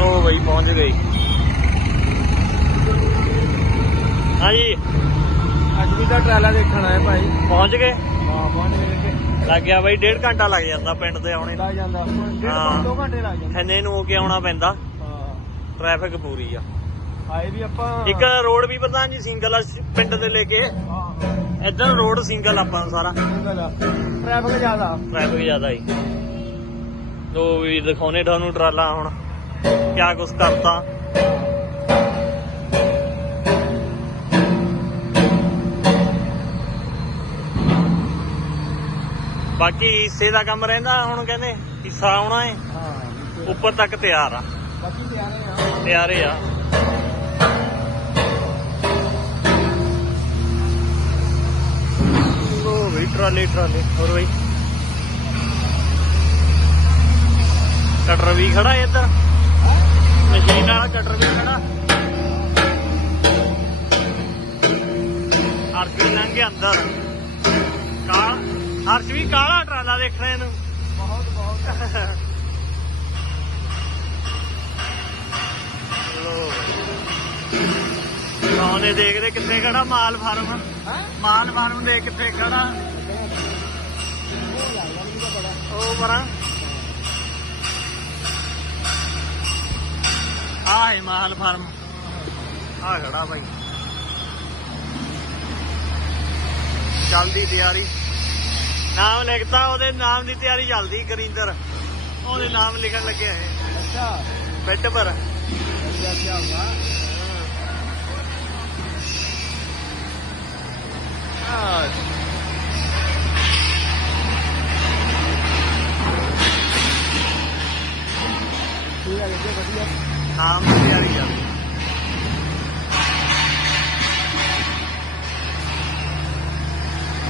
ਉਹ ਬਈ ਪਹੁੰਚ ਗਏ। ਹਾਂਜੀ। ਅੱਜ ਵੀ ਤਾਂ ਟਰਾਲਾ ਦੇਖਣ ਆਇਆ ਭਾਈ। ਪਹੁੰਚ ਗਏ? ਹਾਂ ਪਹੁੰਚ ਗਏ। ਲੱਗ ਗਿਆ ਬਈ ਡੇਢ ਘੰਟਾ ਲੱਗ ਜਾਂਦਾ ਪਿੰਡ ਤੇ ਆਉਣੇ ਲੱਗ ਜਾਂਦਾ ਹਾਂ। ਤੋਂ 2 ਘੰਟੇ ਲੱਗ ਜਾਂਦੇ। ਖੰਨੇ ਨੂੰ ਹੋ ਕੇ ਆਉਣਾ ਪੈਂਦਾ। ਹਾਂ। ਟ੍ਰੈਫਿਕ ਪੂਰੀ ਆ। ਆਏ ਵੀ ਆਪਾਂ ਇੱਕ ਰੋਡ ਵੀ ਪ੍ਰਧਾਨ ਜੀ ਸਿੰਗਲ ਆ ਪਿੰਡ ਦੇ ਲੈ ਕੇ। ਹਾਂ। ਇੱਧਰ ਰੋਡ ਸਿੰਗਲ ਆਪਾਂ ਨੂੰ ਸਾਰਾ। ਟ੍ਰੈਫਿਕ ਜ਼ਿਆਦਾ। ਟ੍ਰੈਫਿਕ ਜ਼ਿਆਦਾ ਹੀ। ਦੋ ਵੀ ਦਿਖਾਉਣੇ ਤੁਹਾਨੂੰ ਟਰਾਲਾ ਹੁਣ। ਕਿਆ ਕੁਛ ਕਰਤਾ। ਬਾਕੀ ਹਿੱਸੇ ਦਾ ਕੰਮ ਰਹਿੰਦਾ ਹੁਣ ਕਹਿੰਦੇ ਹਿੱਸਾ ਆਉਣਾ ਹੈ ਹਾਂ। ਉੱਪਰ ਤੱਕ ਤਿਆਰ ਆ। ਬਾਕੀ ਤੇ ਆਣੇ ਆ। ਤਿਆਰੇ ਆ। ਉਹ ਵੀ ਟਰਾਲੇ ਟਰਾਲੇ ਹੋਰ ਬਈ ਕਟਰ ਵੀ ਖੜਾ ਇੱਧਰ। ਮਸ਼ੀਨ ਵਾਲਾ ਕਟਰ ਵੀ ਖੜਾ। ਵੀ ਲੰਘ ਅੰਦਰ। ਕਾਲ ਹਰਸ਼ ਵੀ ਕਾਲਾ ਟਰਾਲਾ ਦੇਖਣਾ ਇਹਨੂੰ। ਬਹੁਤ ਬਹੁਤ। ਕੌਣੇ ਦੇਖਦੇ ਕਿੱਥੇ ਖੜਾ? ਮਾਲ ਫਾਰਮ। ਹੈ? ਮਾਲ ਫਾਰਮ ਦੇ ਕਿੱਥੇ ਖੜਾ? ਉਹ ਪਰਾਂ। ਆਹ ਮਾਲ ਫਾਰਮ। ਆ ਖੜਾ ਭਾਈ ਚੱਲਦੀ ਤਿਆਰੀ। ਨਾਮ ਲਿਖਤਾ ਉਹਦੇ ਨਾਮ ਦੀ ਤਿਆਰੀ ਚੱਲਦੀ ਕਰਿੰਦਰ। ਉਹਦੇ ਨਾਮ ਲਿਖਣ ਲੱਗਿਆ ਹੈ ਅੱਛਾ। ਬੈੱਡ ਪਰ। ਅੱਛਾ ਕੀ ਹੋਗਾ ਆ ਨਾਮ ਦੀ ਤਿਆਰੀ ਚੱਲਦੀ।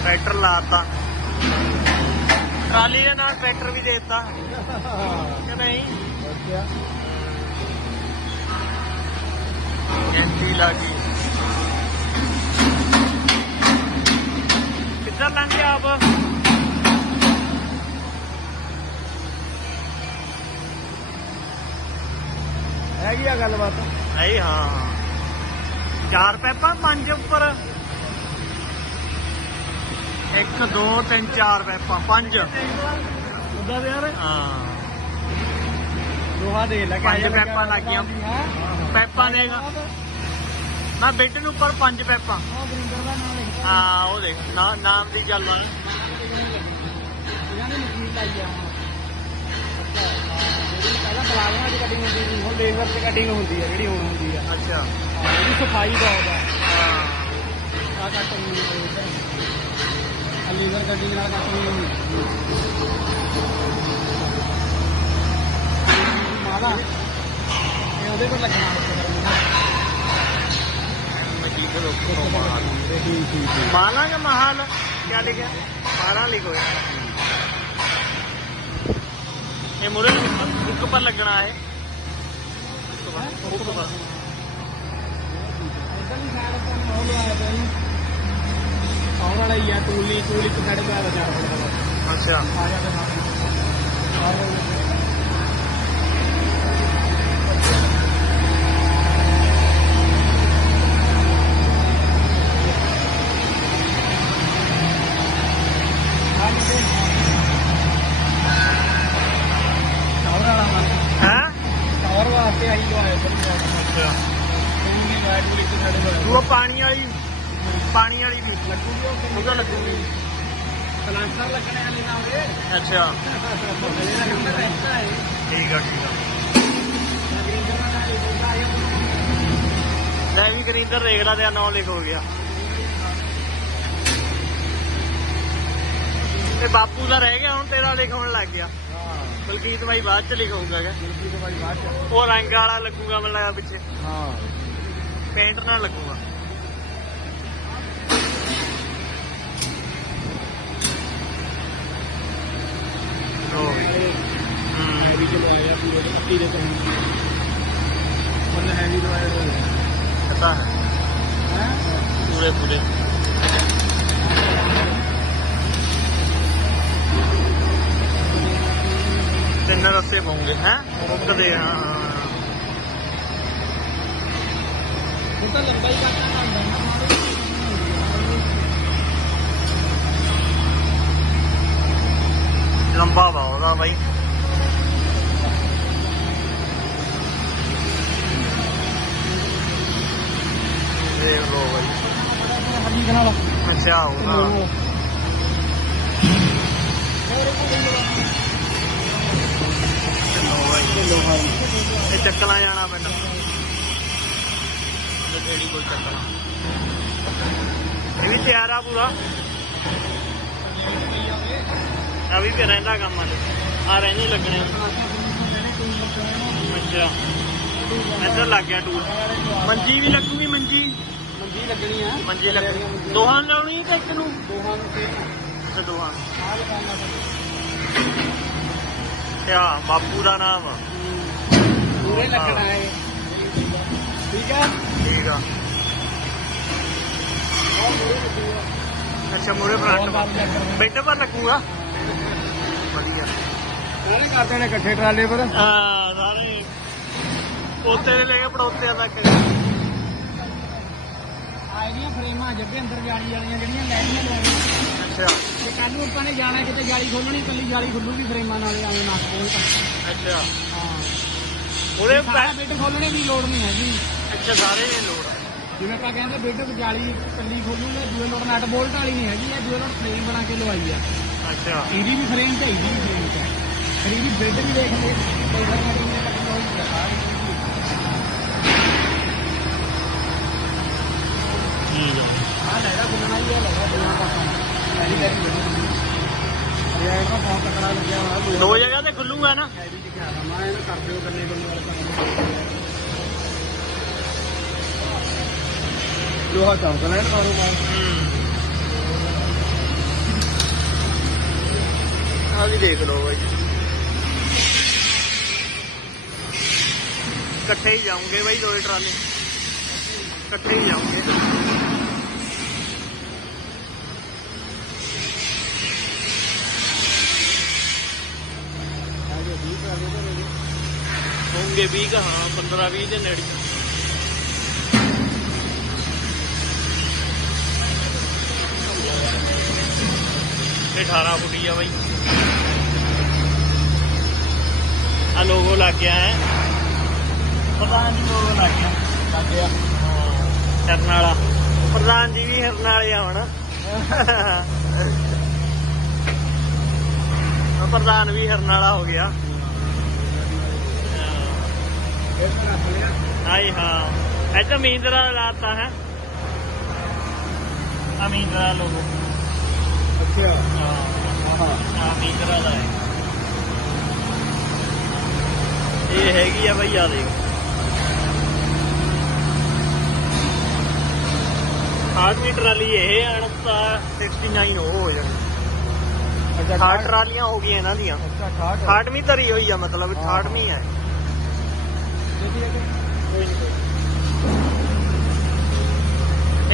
ਟਰੈਕਟਰ ਲਾਤਾ। ਟਰਾਲੀ ਦੇ ਨਾਲ ਟਰੈਕਟਰ ਵੀ ਦੇ ਦਿੱਤਾ। ਕਿ ਨਹੀਂ ਐਂਟੀ ਲੱਗੀ ਕਿੱਧਰ ਲੰਘ ਆਪ? ਹੈਗੀ ਆ ਗੱਲਬਾਤ। ਨਹੀਂ ਹਾਂ ਹਾਂ। ਚਾਰ ਪੈਪਾਂ ਪੰਜ ਉੱਪਰ। ਇੱਕ ਦੋ ਤਿੰਨ ਚਾਰ ਪੈਪਾਂ ਪੰਜ। ਉਦਾਂ ਦੇ ਯਾਰ ਹਾਂ। ਦੋਹਾ ਦੇ ਲੱਗਾ ਪੰਜ ਪੈਪਾਂ ਲੱਗ ਗਈਆਂ। ਪੈਪਾਂ ਦੇਗਾ ਮੈਂ ਬੈੱਡ ਨੂੰ ਉੱਪਰ ਪੰਜ ਪੈਪਾਂ ਦਾ ਹਾਂ ਉਹ ਦੇਖ। ਨਾਮ ਦੀ ਗੱਲ ਆ। ਦੀ ਕਟਿੰਗ ਹੁੰਦੀ ਸੀ ਹੁਣ ਲੇਜ਼ਰ ਤੇ ਕਟਿੰਗ ਹੁੰਦੀ ਆ ਜਿਹੜੀ ਹੁਣ ਹੁੰਦੀ ਆ। ਅੱਛਾ। ਹਾਂ, ਇਹਦੀ ਸਫ਼ਾਈ ਬਹੁਤ ਹਾਂ। ਆ ਕੱਟ ਹੋਈ ਆ। ਲੇਜ਼ਰ ਕਟਿੰਗ ਨਾਲ ਕੱਟ ਹੋਈ ਮਾਦਾ ਇਹ ਉਹਦੇ ਪਰ ਲੱਗਣਾ ਮਜੀਦ ਰੋਕੋ ਮਾਲ ਮਾਲਾ ਜਾਂ ਮਹਾਲ ਕੀ ਲਿਖਿਆ? ਮਾਲਾ ਲਿਖੋ ਇਹ ਮੁਰੇ ਬੁੱਕ ਪਰ ਲੱਗਣਾ ਹੈ ਬੁੱਕ ਪਰ ਇਦਾਂ ਦੀ ਸਾਈਡ ਤੋਂ ਉਹ ਲਵਾਇਆ ਪਿਆ ਆਉਣ ਵਾਲਾ ਹੀ ਆ ਟੂਲੀ ਟੂਲੀ ਇੱਕ ਸਾਈਡ ਤੇ ਦਾ ਅੱਛਾ। ਆ ਜਾ ਹੈ? ਟਾਵਰ ਵਾਸਤੇ ਆਈ ਲਵਾਇਆ ਅੱਛਾ। ਉਹ ਪਾਣੀ ਵਾਲੀ। ਪਾਣੀ ਵਾਲੀ ਵੀ ਉਹਦਾ ਲੱਗੂਗੀ ਸਲਾਂਸਰ ਲੱਗਣੇ ਵਾਲੇ ਨਾ ਉਹਦੇ ਅੱਛਾ ਇਹਦਾ ਨੰਬਰ ਰਹਿੰਦਾ ਹੈ ਠੀਕ ਆ ਠੀਕ ਆ। ਲੈ ਵੀ ਗਰਿੰਦਰ ਲਾ ਤੇ ਨਾਮ ਲਿਖ ਹੋ ਗਿਆ। ਤੇ ਬਾਪੂ ਦਾ ਰਹਿ ਗਿਆ ਹੁਣ ਤੇਰਾ ਲਿਖਣ ਲੱਗ ਗਿਆ। ਬਲਕੀਤ ਬਾਈ ਬਾਅਦ ਚ ਲਿਖਾਊਗਾ ਗਾ। ਉਹ ਰੰਗ ਵਾਲਾ ਲੱਗੂਗਾ ਮੈਨੂੰ ਲੱਗਾ ਪਿੱਛੇ। ਹਾਂ। ਪੇਂਟ ਨਾਲ ਲੱਗੂਗਾ। ਲਓ ਹੈਵੀ ਚਲਵਾਇਆ ਪੂਰੇ ਪੱਕੀ ਦੇ ਤੋਂ ਫੁੱਲ ਹੈਵੀ ਦਵਾਇਆ ਪਤਾ ਹੈ ਹੈ ਪੂਰੇ ਪੂਰੇ ਤਿੰਨ ਰਸਤੇ ਪਾਉਂਗੇ, ਹੈ? ਮੁੱਕਦੇ ਹਾਂ। ਇਹ ਤਾਂ ਲੰਬਾਈ ਕਰਨਾ ਹੁੰਦਾ ਨਾ ਲੰਬਾ ਵਾ ਉਹਦਾ ਬਾਈ। ਦੇਖ ਲੋ ਬਾਈ। ਅੱਛਾ ਉਹਦਾ। ਇਹ ਚੱਕਲਾ ਜਾਣਾ ਪਿੰਡ। ਕਿਹੜੀ ਕੋਲ ਚੱਕਲਾ। ਇਹ ਵੀ ਤਿਆਰ ਆ ਪੂਰਾ। ਆ ਵੀ ਤੇ ਰਹਿੰਦਾ ਕੰਮ ਆ ਆ ਰਹਿੰਦੇ ਲੱਗਣੇ। ਅੱਛਾ। ਇੱਧਰ ਲੱਗ ਗਿਆ ਟੂਲ। ਮੰਜੀ ਵੀ ਲੱਗੂਗੀ ਮੰਜੀ? ਮੰਜੀ ਲੱਗਣੀ ਆ। ਮੰਜੀ ਲੱਗਣੀ। ਦੋਹਾਂ ਨੂੰ ਲਾਉਣੀ ਤੇ ਇੱਕ ਨੂੰ? ਦੋਹਾਂ ਨੂੰ ਤੇ ਅੱਛਾ ਦੋਹਾਂ ਅੱਛਾ ਬਾਪੂ ਦਾ ਨਾਮ। ਆ ਪੂਰੇ ਲੱਗਣਾ ਹੈ ਠੀਕ ਆ? ਠੀਕ ਆ। ਅੱਛਾ ਮੂਰੇ ਫਰੰਟ ਬੈਠ ਪਰ ਲੱਗੂਗਾ? ਸਾਰੇ ਕਰਦੇ ਨੇ ਇਕੱਠੇ ਟਰਾਲੇ ਪਰ। ਹਾਂ ਸਾਰੇ ਪੋਤੇ ਦੇ ਲੈ ਕੇ ਪੜੋਤਿਆਂ ਤੱਕ। ਆਈਆਂ ਫਰੇਮਾਂ ਜੱਗੇ ਅੰਦਰ ਜਾਲੀ ਵਾਲੀਆਂ ਜਿਹੜੀਆਂ ਲੈਣੀਆਂ ਲੈਣੀਆਂ ਅੱਛਾ। ਤੇ ਕੱਲ ਨੂੰ ਆਪਾਂ ਨੇ ਜਾਣਾ ਕਿਤੇ ਜਾਲੀ ਖੋਲਣੀ ਕੱਲੀ ਜਾਲੀ ਖੁੱਲੂਗੀ ਫਰੇਮਾਂ ਨਾਲ ਆਵੇਂ ਨਾ ਤਾਂ ਅੱਛਾ। ਹਾਂ। ਉਹਦੇ ਬੈੱਡ ਖੋਲਣੇ ਦੀ ਲੋੜ ਨਹੀਂ ਹੈਗੀ। ਅੱਛਾ ਸਾਰੇ ਦੀ ਲੋੜ ਆ। ਜਿਵੇਂ ਆਪਾਂ ਕਹਿੰਦੇ ਬੈੱਡ ਜਾਲੀ ਕੱਲੀ ਖੋਲੂਗੇ ਦੂਏ ਲੋਟ ਨਟ ਬੋਲਟ ਵਾਲੀ ਨਹੀਂ ਹੈਗੀ ਇਹ ਦੂਏ ਲੋਟ ਫਰੇਮ ਬਣਾ ਕੇ ਲਵਾਈ ਆ। ਅੱਛਾ। ਇਹਦੀ ਵੀ ਫਰੇਮ ਫਰੇਮ ਤੇ। ਫਿਰ ਇਹਦੀ ਬੈੱਡ ਵੀ ਦੇਖ ਲੈ ਬੈੱਡ ਨਾਲ ਕਿੰਨੇ ਟੈਕਨੋਲੋਜੀ ਆ ਸਾਰੀ ਠੀਕ ਆ ਆ ਲੈਗਾ ਖੁੱਲਣਾ ਹੀ ਆ ਲੈਗਾ ਦੋਨਾਂ ਪਾਸੋਂ ਪਹਿਲੀ ਵਾਰੀ ਇਹ ਇਹਦਾ ਬਹੁਤ ਤਕੜਾ ਲੱਗਿਆ ਹੋਇਆ ਦੋ ਜਗ੍ਹਾ ਤੇ ਖੁੱਲੂਗਾ ਨਾ। ਚ ਕਿਹਾ ਮੈਂ ਇਹਨੂੰ ਕਰ ਦਿਓ ਗੱਲੇ ਬੰਦੇ ਵਾਲੇ ਲੋਹਾ ਚੌਂਕ ਲੈਣ ਕਾਰੋਬਾਰ ਆ ਵੀ ਦੇਖ ਲਓ ਬਾਈ। ਇਕੱਠੇ ਹੀ ਜਾਉਂਗੇ ਬਾਈ ਦੋਏ ਟਰਾਲੇ। ਇਕੱਠੇ ਹੀ ਜਾਉਂਗੇ ਹੋਣਗੇ 20 ਕਾ, ਹਾਂ 15 20 ਦੇ ਨੇੜੇ। ਇਹ 18 ਫੁੱਟੀ ਆ ਬਾਈ। ਆ ਲੋਗੋ ਲੱਗ ਗਿਆ ਹੈ। ਪ੍ਰਧਾਨ ਜੀ ਲੋਗੋ ਲੱਗ ਗਿਆ। ਲੱਗ ਗਿਆ। ਹਿਰਨ ਵਾਲਾ ਪ੍ਰਧਾਨ ਜੀ ਵੀ ਹਿਰਨ ਵਾਲੇ ਆ ਹੁਣ। ਆ ਪ੍ਰਧਾਨ ਵੀ ਹਿਰਨ ਵਾਲਾ ਹੋ ਗਿਆ। ਆਈ ਹਾਂ। ਇਹ ਤਾਂ ਮਹਿੰਦਰਾ ਲਾਤਾ ਹੈ। ਆ ਮਹਿੰਦਰਾ ਲੋਗੋ ਅੱਛਾ। ਹਾਂ। ਆ ਮੀਟਰ ਦਾ ਹੈ। ਇਹ ਹੈਗੀ ਆ ਬਈ ਆ ਦੇਖ। ਹਾਰਟ ਮੀਟਰ ਵਾਲੀ ਇਹ ਅਣਤਾ 69 ਉਹ ਹੋ ਜਾਣੀ। ਅੱਛਾ ਹਾਰਟ ਟਰਾਲੀਆਂ ਹੋ ਗਈਆਂ ਇਹਨਾਂ ਦੀਆਂ। ਅੱਛਾ 68 ਹਾਰਟ ਵੀ ਧਰੀ ਹੋਈ ਆ ਮਤਲਬ 68ਵੀਂ ਹੈ।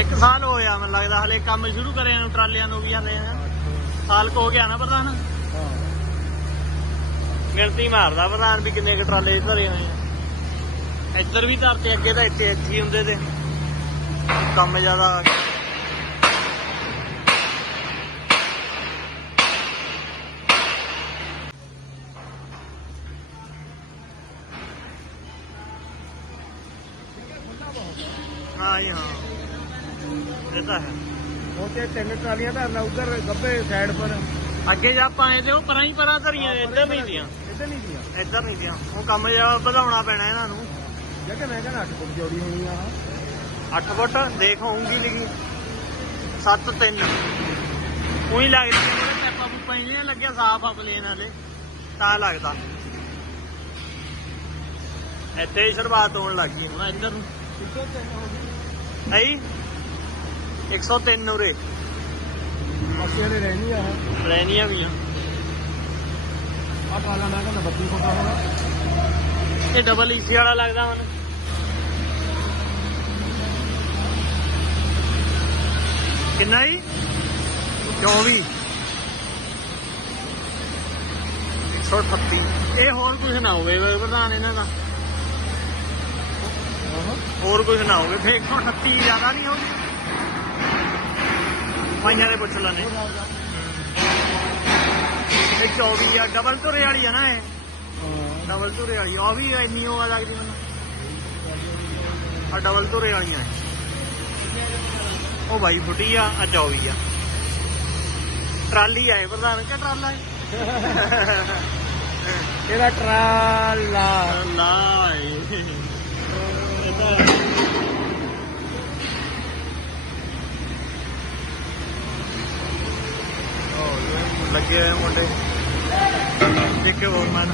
ਇੱਕ ਸਾਲ ਹੋਇਆ ਮੈਨੂੰ ਲੱਗਦਾ ਹਲੇ ਕੰਮ ਸ਼ੁਰੂ ਕਰਿਆ ਨੂੰ ਟਰਾਲਿਆਂ ਨੂੰ ਵੀ ਹਲੇ ਸਾਲ ਕੁ ਹੋ ਗਿਆ ਨਾ ਪ੍ਰਧਾਨ? ਗਿਣਤੀ ਮਾਰਦਾ ਪ੍ਰਧਾਨ ਵੀ ਕਿੰਨੇ ਕੁ ਟਰਾਲੇ ਧਰੇ ਹੋਏ ਆ। ਇੱਧਰ ਵੀ ਧਰਤੇ ਅੱਗੇ ਤਾਂ ਇੱਥੇ ਇੱਥੇ ਹੁੰਦੇ ਤੇ। ਕੰਮ ਜ਼ਿਆਦਾ ਹਾਂ ਜੀ ਹਾਂ। ਇਹ ਤਾਂ ਹੈ। ਉਹ ਤੇ ਤਿੰਨ ਟਰਾਲੀਆਂ ਧਰਨਾ ਉਧਰ ਗੱਬੇ ਸਾਈਡ ਪਰ। ਅੱਗੇ ਜਾ ਪਾਏ ਤੇ ਉਹ ਪਰਾਂ ਹੀ ਪਰਾਂ ਧਰੀਆਂ ਇੱਧਰ ਨਹੀਂ ਦੀਆਂ ਇੱਧਰ ਨਹੀਂ ਦੀਆਂ ਇੱਧਰ ਨਹੀਂ ਦੀਆਂ ਉਹ ਕੰਮ ਜਿਹਾ ਵਧਾਉਣਾ ਪੈਣਾ ਇਹਨਾਂ ਨੂੰ। ਜੱਗੇ ਮੈਂ ਕਹਿੰਦਾ 8 ਫੁੱਟ ਹੋਣੀ ਆ। 8 ਫੁੱਟ ਦੇਖ ਹੋਊਗੀ ਲਿਖੀ 7 3 ਉਹੀ ਲੱਗਦੀ ਹੈ ਜਿਹੜੇ ਪੈਪਾ ਪੁੱਪਾ ਹੀ ਨਹੀਂ ਲੱਗਿਆ ਸਾਫ਼ ਆ ਪਲੇਨ ਵਾਲੇ। ਤਾਂ ਲੱਗਦਾ। ਇੱਥੇ ਹੀ ਸ਼ੁਰੂਆਤ ਹੋਣ ਲੱਗ ਗਈ। ਹੁਣ ਇੱਧਰ ਨੂੰ। ਹੈ 103 ਉਰੇ। ਪਾਸੇ ਨੇ ਰਹਿਣੀ ਆ ਰਹਿਣੀਆਂ ਵੀ ਆ। ਆ ਟਰਾਲਾ ਮੈਂ ਕਹਿੰਦਾ 32 ਫੁੱਟ ਹੋਣਾ। ਇਹ ਡਬਲ ਈਸੀ ਵਾਲਾ ਲੱਗਦਾ ਮੈਨੂੰ ਕਿੰਨਾ ਜੀ? 24 138 ਇਹ ਹੋਰ ਕੁਝ ਨਾ ਹੋਵੇ ਪ੍ਰਧਾਨ ਇਹਨਾਂ ਦਾ। ਹੋਰ ਕੁਝ ਨਾ ਹੋਵੇ, ਫੇਰ 138 ਜ਼ਿਆਦਾ ਨਹੀਂ ਹੋਊਗੀ। ਪਾਈਆਂ ਦੇ ਪੁੱਛ ਲੈਣੇ ਇਹ 24 ਆ ਡਬਲ ਧੁਰੇ ਵਾਲੀ ਆ ਨਾ ਇਹ। ਡਬਲ ਧੁਰੇ ਵਾਲੀ ਆ ਵੀ ਇੰਨੀ ਉਹ ਲੱਗਦੀ ਮੈਨੂੰ। ਆ ਡਬਲ ਧੁਰੇ ਵਾਲੀਆਂ ਇਹ। ਉਹ ਬਾਈ ਫੁੱਟੀ ਆ ਆ 24 ਆ। ਟਰਾਲੀ ਆਏ ਪ੍ਰਧਾਨ ਕਿ ਟਰਾਲਾ ਹੈ ਇਹਦਾ ਟਰਾਲਾ। ਟਰਾਲਾ ਏ। ਇਹ ਤਾਂ ਉਹ ਲੱਗੇ ਹੋਏ ਮੁੰਡੇ। ਇੱਕ ਹੋਰ ਮਨ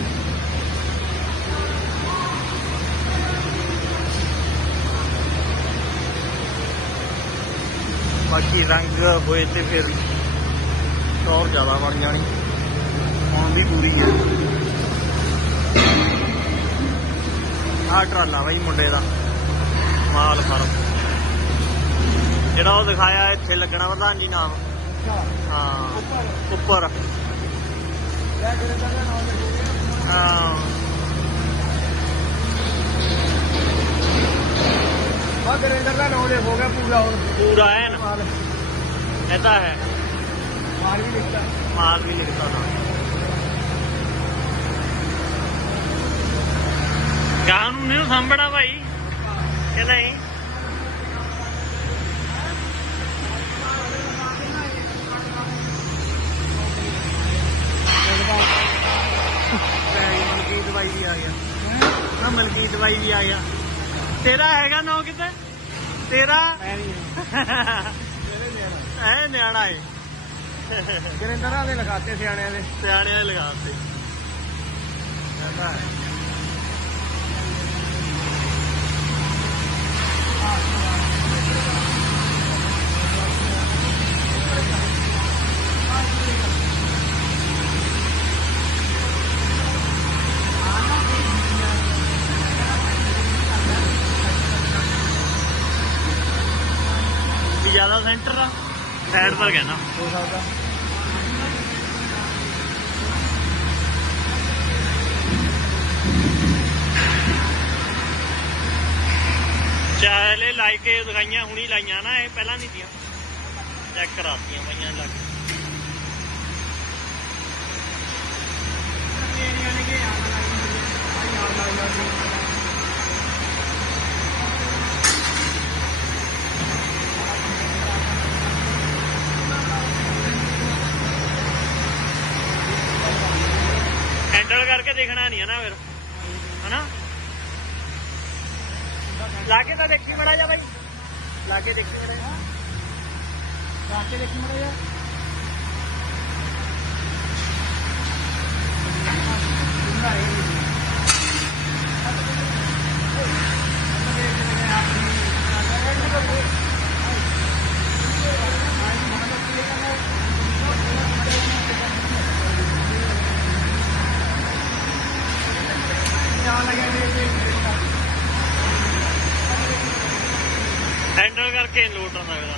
ਬਾਕੀ ਰੰਗ ਹੋਏ ਤੇ ਫਿਰ ਟੌਰ ਜ਼ਿਆਦਾ ਬਣ ਜਾਣੀ। ਹੁਣ ਵੀ ਪੂਰੀ ਹੈ ਆਹ ਟਰਾਲਾ ਬਾਈ ਮੁੰਡੇ ਦਾ। ਮਾਲ ਫਰਮ। ਜਿਹੜਾ ਉਹ ਦਿਖਾਇਆ, ਇੱਥੇ ਲੱਗਣਾ ਪ੍ਰਧਾਨ ਜੀ ਨਾਮ। ਹਾਂ। ਉੱਪਰ। ਹਾਂ। ਆ ਗਰੇਂਦਰ ਦਾ ਨਾਮ ਹੋ ਗਿਆ ਪੂਰਾ ਹੁਣ। ਪੂਰਾ ਐਨ ਮਾਲ। ਇਹ ਤਾਂ ਹੈ। ਮਾਲ ਵੀ ਲਿਖਦਾ ਮਾਲ ਵੀ ਲਿਖਦਾ ਨਾ ਗਾਂ ਨੂੰ ਨਹੀਂ ਸੰਭਣਾ ਭਾਈ। ਕਿ ਨਹੀਂ? ਮਲਕੀਤ ਬਾਈ ਵੀ ਆ ਗਿਆ ਨਾ ਮਲਕੀਤ ਬਾਈ ਵੀ ਆ ਗਿਆ ਤੇਰਾ ਹੈਗਾ ਨਾਂ ਕਿਤੇ? ਤੇਰਾ? ਇਹ ਨਿਆਣਾ ਏ। ਗਰੇਂਦਰਾਂ ਦੇ ਲਗਾਤੇ ਸਿਆਣਿਆਂ ਦੇ। ਸਿਆਣਿਆਂ ਦੇ ਲਗਾਤੇ। ਜ਼ਿਆਦਾ ਸੈਂਟਰ ਆ ਸਾਈਡ ਪਰ ਕਹਿਣਾ। ਹੋ ਸਕਦਾ ਚਾਹਲੇ ਲਾਈਕ ਦਿਖਾਈਆਂ, ਹੁਣੀ ਲਾਈਆਂ ਨਾ, ਇਹ ਪਹਿਲਾਂ ਨਹੀਂ ਦੀਆਂ। ਚੈੱਕ ਕਰਾਤੀਆਂ ਪਈਆਂ ਲੱਗ ਹੈਂਡਲ ਕਰਕੇ ਦੇਖਣਾ ਨਹੀਂ ਹੈ ਨਾ ਫਿਰ ਹਨਾ ਲਾਗੇ ਤਾਂ ਦੇਖੀ ਮੜਾ ਜਾ ਬਾਈ ਲਾਗੇ ਦੇਖੀ ਮੜਾ ਜਾ ਲਾ ਕੇ ਦੇਖੀ ਮੜਾ ਯਾਰ ਹੈਂਡਲ ਕਰਕੇ ਲੋਟ ਆਉਂਦਾ ਇਹਦਾ